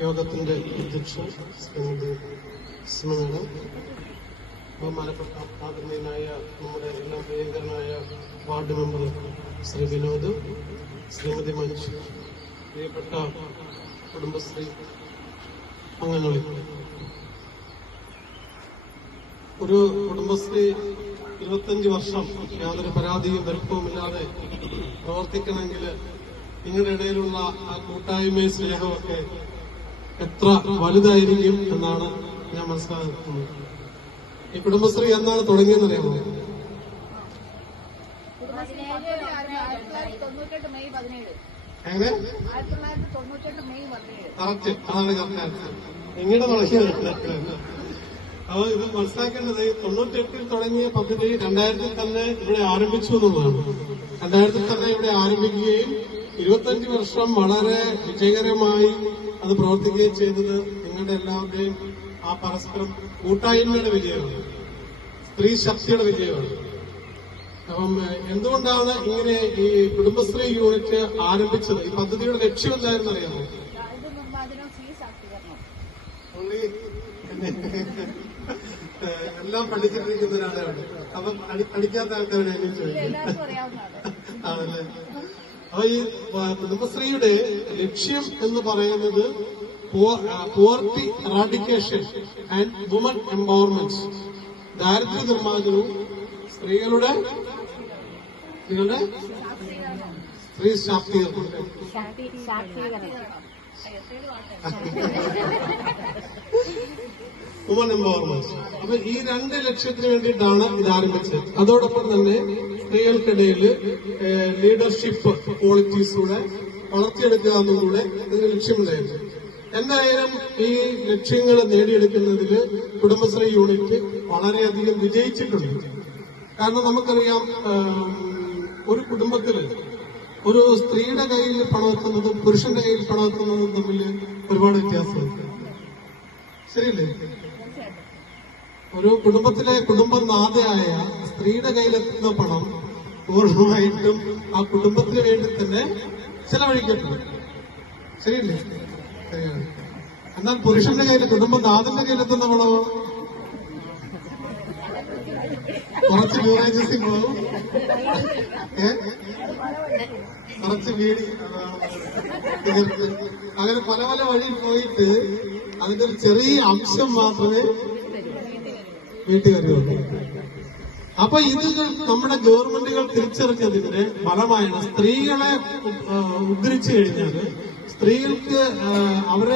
യോഗത്തിന്റെ അധ്യക്ഷ ശ്രീമതി സ്മരണം, ബഹുമാനപ്പെട്ട ആദരണീയനായ നമ്മുടെ എല്ലാം പ്രിയങ്കരനായ വാർഡ് മെമ്പർ ശ്രീ വിനോദ്, ശ്രീമതി മഞ്ജു, പ്രിയപ്പെട്ട കുടുംബശ്രീ അംഗങ്ങളിൽ, ഒരു കുടുംബശ്രീ 25 വർഷം യാതൊരു പരാതിയും വെറുപ്പവുമില്ലാതെ പ്രവർത്തിക്കണമെങ്കിൽ നിങ്ങളുടെ ഇടയിലുള്ള ആ കൂട്ടായ്മയും സ്നേഹമൊക്കെ എത്ര വലുതായിരിക്കും എന്നാണ് ഞാൻ മനസ്സിലാക്കുന്നത്. ഈ കുടുംബശ്രീ എന്നാണ് തുടങ്ങിയെന്നറിയാമോ? എങ്ങനെ? കറക്റ്റ്, അതാണ് കറക്റ്റ്. എങ്ങനെ തുടങ്ങിയത്? അപ്പോൾ ഇത് മനസ്സിലാക്കേണ്ടത് 98 തുടങ്ങിയ പദ്ധതി 2000 തന്നെ ഇവിടെ ആരംഭിച്ചു എന്നുള്ളതാണ്. 2000 തന്നെ ഇവിടെ ആരംഭിക്കുകയും 25 വർഷം വളരെ വിജയകരമായി അത് പ്രവർത്തിക്കുകയും ചെയ്തത് നിങ്ങളുടെ എല്ലാവരുടെയും ആ പരസ്പരം കൂട്ടായ്മയുടെ വിജയമാണ്, സ്ത്രീ ശക്തിയുടെ വിജയമാണ്. അപ്പം എന്തുകൊണ്ടാണ് ഇങ്ങനെ ഈ കുടുംബശ്രീ യൂണിറ്റ് ആരംഭിച്ചത്? ഈ പദ്ധതിയുടെ ലക്ഷ്യം എന്തായിരുന്നു അറിയാമോ? എല്ലാം പഠിച്ചിട്ടിരിക്കുന്നവരാണ് അവിടെ. അപ്പം പഠിക്കാത്ത ആൾക്കാരുടെ ആണല്ലേ? അപ്പൊ ഈ കുടുംബശ്രീയുടെ ലക്ഷ്യം എന്ന് പറയുന്നത് poverty eradication and woman empowerment, ദാരിദ്ര്യ നിർമ്മാർജ്ജനവും സ്ത്രീകളുടെ സ്ത്രീ ശാക്തീകരണം. Woman empowerment. അപ്പൊ ഈ 2 ലക്ഷ്യത്തിന് വേണ്ടിയിട്ടാണ് ഇത് ആരംഭിച്ചത്. അതോടൊപ്പം തന്നെ സ്ത്രീകൾക്കിടയിൽ ലീഡർഷിപ്പ് ക്വാളിറ്റീസൂടെ വളർത്തിയെടുക്കുക എന്നുകൂടെ ഇതിന് ലക്ഷ്യമുണ്ടായിരുന്നു. എന്തായാലും ഈ ലക്ഷ്യങ്ങൾ നേടിയെടുക്കുന്നതിൽ കുടുംബശ്രീ യൂണിറ്റ് വളരെയധികം വിജയിച്ചിട്ടുണ്ട്. കാരണം നമുക്കറിയാം, ഒരു കുടുംബത്തില് ഒരു സ്ത്രീയുടെ കയ്യിൽ പണമെത്തുന്നതും പുരുഷന്റെ കയ്യിൽ പണമെത്തുന്നതും തമ്മിൽ ഒരുപാട് വ്യത്യാസമുണ്ട്. ശരിയല്ലേ? ഒരു കുടുംബത്തിലെ കുടുംബനാഥയായ സ്ത്രീയുടെ കയ്യിലെത്തുന്ന പണം പൂർണ്ണമായിട്ടും ആ കുടുംബത്തിന് വേണ്ടി തന്നെ ചെലവഴിക്കപ്പെടും. ശരിയല്ലേ? എന്നാൽ പുരുഷന്റെ കയ്യിൽ, കുടുംബനാഥന്റെ കയ്യിലെത്തുന്ന പണമോ കുറച്ച് ബ്യൂറേജസിൽ പോകും, കുറച്ച് വീടി, അങ്ങനെ പല പല വഴി പോയിട്ട് അതിന്റെ ഒരു ചെറിയ അംശം മാത്രമേ വീട്ടുകാരുള്ളൂ. അപ്പൊ ഇത് നമ്മുടെ ഗവൺമെന്റുകൾ തിരിച്ചറിഞ്ഞതിന്റെ ഫലമായാണ് സ്ത്രീകളെ ഉദ്ധരിച്ചു കഴിഞ്ഞാൽ സ്ത്രീകൾക്ക് അവരെ